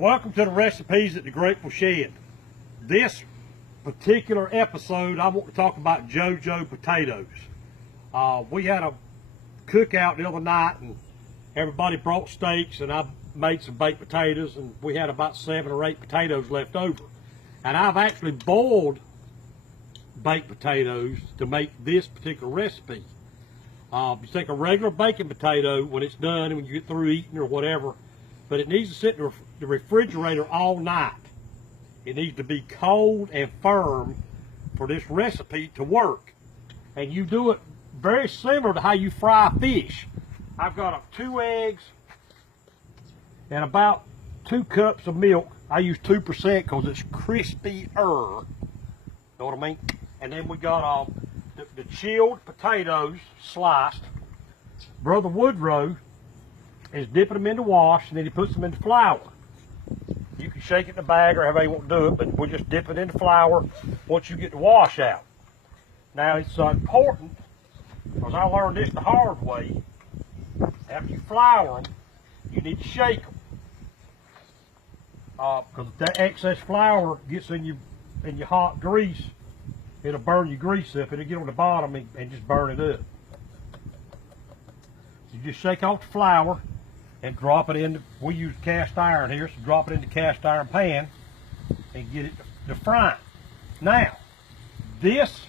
Welcome to the Recipes at the Grateful Shed. This particular episode, I want to talk about JoJo potatoes. We had a cookout the other night, and everybody brought steaks, and I made some baked potatoes, and we had about 7 or 8 potatoes left over. And I've actually boiled baked potatoes to make this particular recipe. You take a regular baked potato when it's done and when you get through eating or whatever, but it needs to sit in the refrigerator all night. It needs to be cold and firm for this recipe to work. And you do it very similar to how you fry fish. I've got 2 eggs and about 2 cups of milk. I use 2% because it's crispier. Know what I mean? And then we got the chilled potatoes sliced. Brother Woodrow is dipping them into wash, and then he puts them into flour. You can shake it in a bag or however you want to do it, but we'll just dip it into flour once you get the wash out. Now it's important, because I learned this the hard way. After you flour them, you need to shake them. Because if that excess flour gets in your hot grease, it'll burn your grease up. It'll get on the bottom and just burn it up. You just shake off the flour and drop it in. We use cast iron here, so drop it in the cast iron pan and get it to frying. Now, this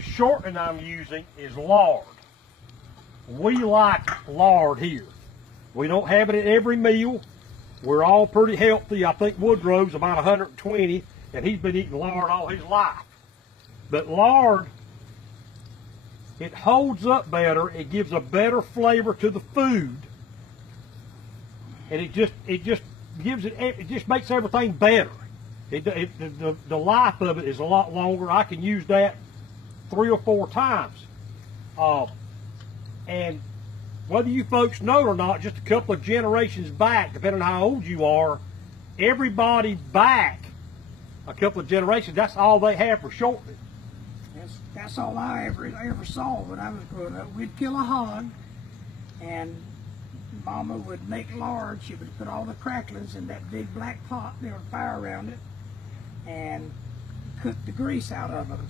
shortening I'm using is lard. We like lard here. We don't have it at every meal. We're all pretty healthy. I think Woodrow's about 120, and he's been eating lard all his life. But lard, it holds up better. It gives a better flavor to the food, and it just makes everything better. The life of it is a lot longer. I can use that 3 or 4 times. And whether you folks know or not, just a couple of generations back, depending on how old you are, everybody back a couple of generations, that's all they have for shortening. That's all I ever saw when I was growing up. We'd kill a hog, and Mama would make lard. She would put all the cracklings in that big black pot. There was fire around it, and cook the grease out of them.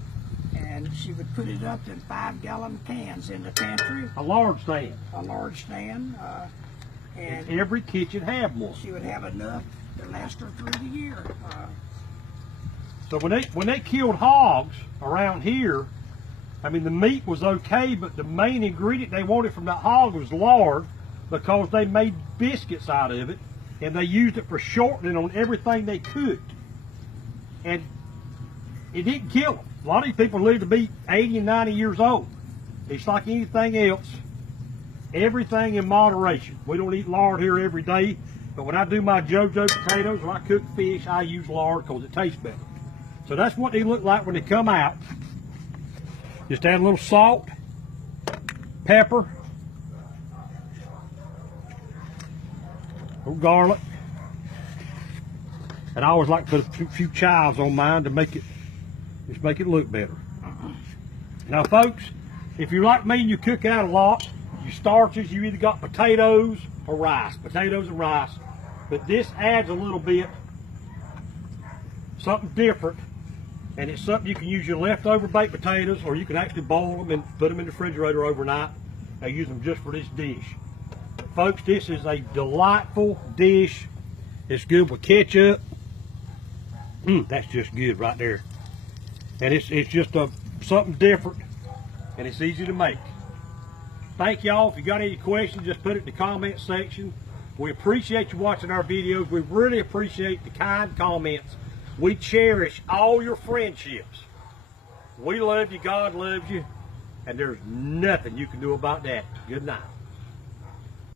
And she would put it up in 5-gallon cans in the pantry. A lard stand. A lard stand. And every kitchen had one. She would have enough to last her through the year. So when they killed hogs around here, I mean, the meat was okay, but the main ingredient they wanted from that hog was lard, because they made biscuits out of it, and they used it for shortening on everything they cooked. And it didn't kill them. A lot of these people live to be 80 and 90 years old. It's like anything else, everything in moderation. We don't eat lard here every day, but when I do my JoJo potatoes, when I cook fish, I use lard because it tastes better. So that's what they look like when they come out. Just add a little salt, pepper, a little garlic, and I always like to put a few chives on mine to make it look better. Now, folks, if you're like me and you cook out a lot, you starches, you either got potatoes or rice, potatoes and rice. But this adds a little bit, something different. And it's something you can use your leftover baked potatoes, or you can actually boil them and put them in the refrigerator overnight and use them just for this dish. Folks, this is a delightful dish. It's good with ketchup. That's just good right there. And it's just something different, and it's easy to make. Thank y'all. If you got any questions, just put it in the comment section. We appreciate you watching our videos. We really appreciate the kind comments. We cherish all your friendships. We love you, God loves you, and there's nothing you can do about that. Good night.